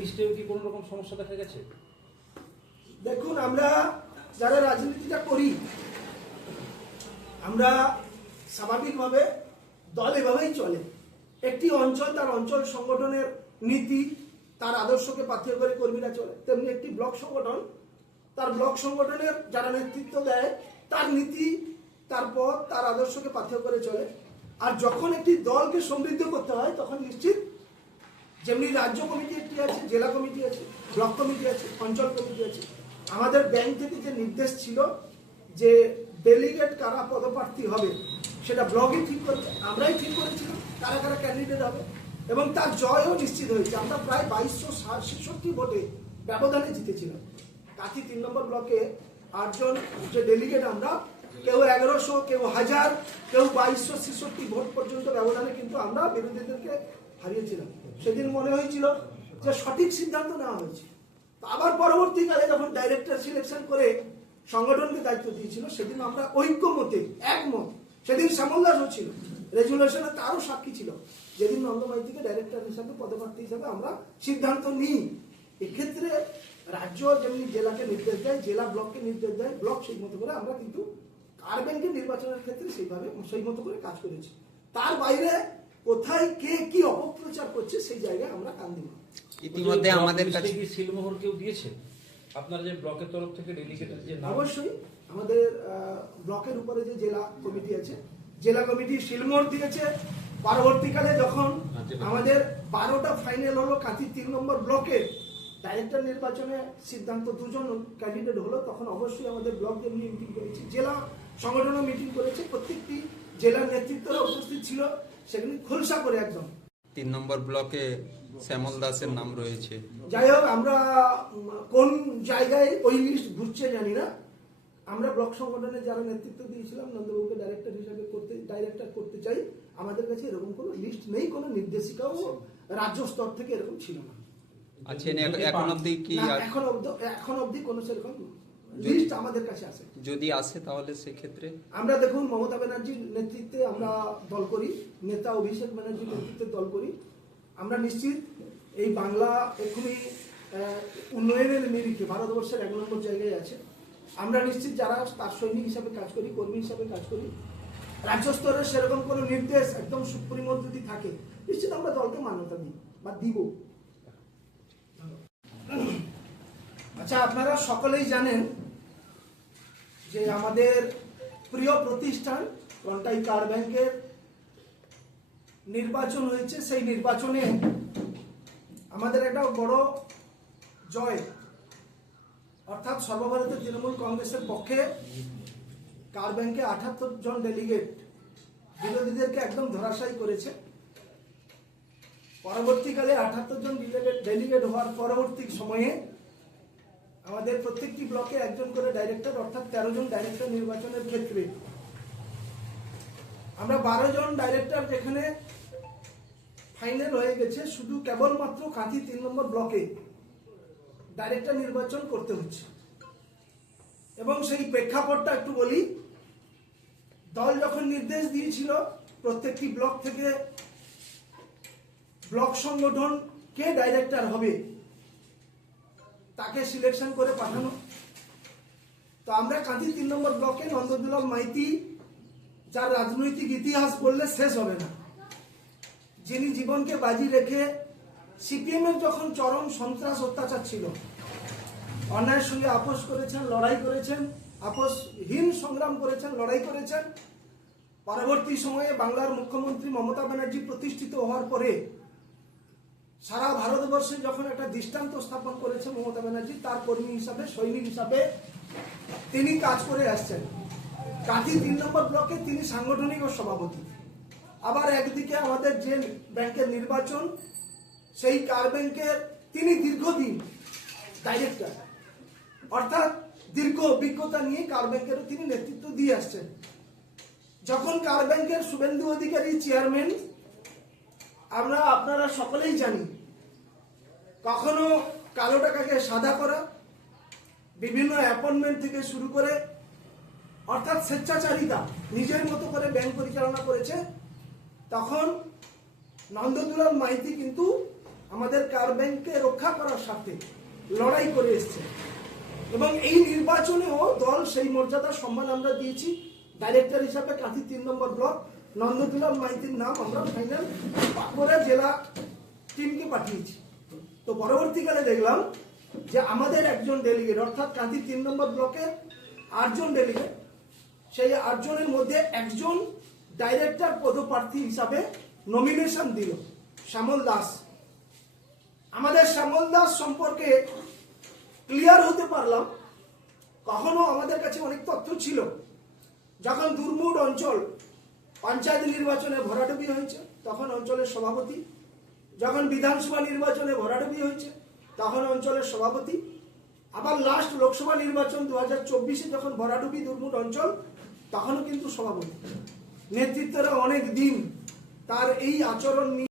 লিস্টেও কি কোনো রকম সমস্যা দেখা গেছে? দেখুন, আমরা যারা রাজনীতিটা করি, আমরা স্বাভাবিকভাবে দল এভাবেই চলে। একটি অঞ্চল তার অঞ্চল সংগঠনের নীতি, তার আদর্শকে পাথেয় করে কর্মীরা চলে। তেমনি একটি ব্লক সংগঠন তার ব্লক সংগঠনের যারা নেতৃত্ব দেয় তার নীতি, তার পথ, তার আদর্শকে পাথেয় করে চলে। আর যখন একটি দলকে সমৃদ্ধ করতে হয় তখন নিশ্চিত যেমনি রাজ্য কমিটি একটি আছে, জেলা কমিটি আছে, ব্লক কমিটি আছে, অঞ্চল কমিটি আছে। আমাদের ব্যাংক থেকে যে নির্দেশ ছিল যে ডেলিগেট কারা পদপ্রার্থী হবে সেটা ব্লকই ঠিক করবে, আমরাই ঠিক করেছিলাম কারা কারা ক্যান্ডিডেট হবে এবং তার জয়ও নিশ্চিত হয়েছে। আমরা প্রায় 2266 ভোটে ব্যবধানে জিতেছিলাম। কাঁথি 3 নম্বর ব্লকে 8 জন যে ডেলিগেট, আমরা কেউ 1100, কেউ 1000, কেউ 2266 ভোট পর্যন্ত ব্যবধানে কিন্তু আমরা বিরোধীদেরকে হারিয়েছিলাম। সেদিন মনে হয়েছিল যে সঠিক সিদ্ধান্ত নেওয়া হয়েছে। আবার পরবর্তীকালে যখন ডাইরেক্টর সিলেকশন করে সংগঠনকে দায়িত্ব দিয়েছিল সেদিন আমরা ঐক্যমতে একমত। সেদিন শ্যামল দাসও ছিল, রেজুলেশনে তারও সাক্ষী ছিল, যেদিন নন্দমাইতিকে ডাইরেক্টর হিসাবে পদপ্রার্থী হিসাবে আমরা সিদ্ধান্ত নিই। এক্ষেত্রে রাজ্য যেমনি জেলাকে নির্দেশ দেয়, জেলা ব্লককে নির্দেশ দেয়, ব্লক সেই মতো করে আমরা কিন্তু কার ব্যাংকের নির্বাচনের ক্ষেত্রে সেইভাবে সেই মতো করে কাজ করেছি। তার বাইরে কোথায় কে কি অপপ্রচার করছে সেই জায়গায় আমরা কান দিব। ইতিমধ্যে আমাদের কাছে কি সিলমোহর কেউ দিয়েছে আপনার যে ব্লকের তরফ থেকে ডেলিগেটের যে? অবশ্যই আমাদের ব্লকের উপরে যে জেলা কমিটি আছে, জেলা কমিটি সিলমোহর দিয়েছে। পরবর্তীকালে যখন আমাদের 12টা ফাইনাল হলো কাঁথি 3 নম্বর ব্লকের ডাইরেক্টর নির্বাচনে সিদ্ধান্ত 2 জন ক্যান্ডিডেট হলো, তখন অবশ্যই আমাদের ব্লক যেমনি মিটিং করেছে, জেলা সংগঠনও মিটিং করেছে, প্রত্যেকটি জেলার নেতৃত্বরা উপস্থিত ছিল। সেগুলি খোলসা করে একদম 3 নম্বর ব্লকে শ্যামল দাসের নাম রয়েছে। যাই হোক, আমরা কোন জায়গায় ওই লিস্ট ঘুরছে জানি না। আমরা ব্লক সংগঠনে যারা নেতৃত্ব দিয়েছিলাম নন্দবাবুকে ডাইরেক্টর করতে চাই, আমাদের কাছে এরকম কোনো লিস্ট নেই, কোনো নির্দেশিকাও রাজ্য স্তর থেকে এরকম ছিল না। আচ্ছা, এখন অবধি কি? এখন অবধি কোনো সেরকম লিস্ট আমাদের কাছে আছে। যদি আসে তাহলে সেক্ষেত্রে আমরা দেখুন, মমতা ব্যানার্জির নেতৃত্বে আমরা দল করি, নেতা অভিষেক ব্যানার্জির নেতৃত্বে দল করি। আমরা নিশ্চিত এই বাংলা এখনই উন্নয়নের নিরিখে ভারতবর্ষের 1 নম্বর জায়গায় আছে। আমরা নিশ্চিত যারা তার সৈনিক হিসাবে কাজ করি, কর্মী হিসাবে কাজ করি, রাজ্য স্তরে সেরকম কোনো নির্দেশ একদম সুপ্রিমো যদি থাকে নিশ্চিত আমরা দলকে মান্যতা দিই বা দিব। আচ্ছা, আপনারা সকলেই জানেন যে আমাদের প্রিয় প্রতিষ্ঠান কন্টাই কার ব্যাংকের নির্বাচন হয়েছে। সেই নির্বাচনে আমাদের একটা বড় জয়, অর্থাৎ সর্বভারতীয় তৃণমূল কংগ্রেসের পক্ষে কার ব্যাংকে 78 জন ডেলিগেট বিরোধীদেরকে একদম ধরাশায়ী করেছে। পরবর্তীকালে 78 জন ডেলিগেট হওয়ার পরবর্তী সময়ে আমাদের প্রত্যেকটি ব্লকে 1 জন করে ডাইরেক্টর, অর্থাৎ 13 জন ডাইরেক্টর নির্বাচনের ক্ষেত্রে আমরা 12 জন ডাইরেক্টর যেখানে ফাইনাল হয়ে গেছে, শুধু কেবলমাত্র কাঁথি 3 নম্বর ব্লকে ডাইরেক্টর নির্বাচন করতে হচ্ছে। এবং সেই প্রেক্ষাপটটা একটু বলি। দল যখন নির্দেশ দিয়েছিল প্রত্যেকটি ব্লক থেকে ব্লক সংগঠন কে ডাইরেক্টর হবে তাকে সিলেকশন করে পাঠানো, তো আমরা কাঁথি 3 নম্বর ব্লকে নন্দদুলাল মাইতি, যার রাজনৈতিক ইতিহাস বললে শেষ হবে না, যিনি জীবনকে বাজি রেখে সিপিএম এর যখন চরম সন্ত্রাস অত্যাচার ছিল, অন্যায়ের সঙ্গে আপোষ করেছেন, লড়াই করেছেন, আপোষহীন সংগ্রাম করেছেন, লড়াই করেছেন। পরবর্তী সময়ে বাংলার মুখ্যমন্ত্রী মমতা ব্যানার্জি প্রতিষ্ঠিত হওয়ার পরে সারা ভারতবর্ষে যখন একটা দৃষ্টান্ত স্থাপন করেছে মমতা ব্যানার্জি, তার কর্মী হিসাবে, সৈনিক হিসাবে তিনি কাজ করে আসছেন। কাঁথি 3 নম্বর ব্লকে তিনি সাংগঠনিক ও সভাপতি। আবার একদিকে আমাদের যে ব্যাংকের নির্বাচন, সেই কার ব্যাংকের তিনি দীর্ঘদিন ডাইরেক্টর, অর্থাৎ দীর্ঘ অভিজ্ঞতা নিয়ে কার ব্যাংকেরও তিনি নেতৃত্ব দিয়ে আসছেন। যখন কার ব্যাংকের শুভেন্দু অধিকারী চেয়ারম্যান, আপনারা সকলেই জানি, কখনো কালো টাকাকে সাদা করা, বিভিন্ন অ্যাপয়েন্টমেন্ট থেকে শুরু করে, অর্থাৎ স্বেচ্ছাচারিতা, নিজের মতো করে ব্যাংক পরিচালনা করেছে। তখন নন্দদুলাল মাইতি কিন্তু আমাদের কার ব্যাংককে রক্ষা করার স্বার্থে লড়াই করে এসছে এবং এই নির্বাচনেও দল সেই মর্যাদা সম্মান আমরা দিয়েছি। ডাইরেক্টর হিসাবে কাঁথি 3 নম্বর ব্লক নন্দদুলাল মাইতির নাম আমরা ফাইনাল করে জেলা টিমকে পাঠিয়েছি। তো পরবর্তীকালে দেখলাম যে আমাদের একজন ডেলিগেট অর্থাৎ কাঁথি 3 নম্বর ব্লকে 8 জন ডেলিগেট, সেই 8 জনের মধ্যে একজন ডাইরেক্টর পদপ্রার্থী হিসাবে নমিনেশন দিল, শ্যামল দাস। আমাদের শ্যামল দাস সম্পর্কে ক্লিয়ার হতে পারলাম, কখনো আমাদের কাছে অনেক তথ্য ছিল। যখন দুর্মুট অঞ্চল পঞ্চায়েত নির্বাচনে ভরাডুবি হয়েছে তখন অঞ্চলের সভাপতি, যখন বিধানসভা নির্বাচনে ভরাডুবি হয়েছে তখন অঞ্চলের সভাপতি, আবার লাস্ট লোকসভা নির্বাচন 2024-এ যখন ভরাডুবি দুর্মুট অঞ্চল তখনও কিন্তু সভাপতি। নেতৃত্বরা অনেক দিন তার এই আচরণ নিয়ে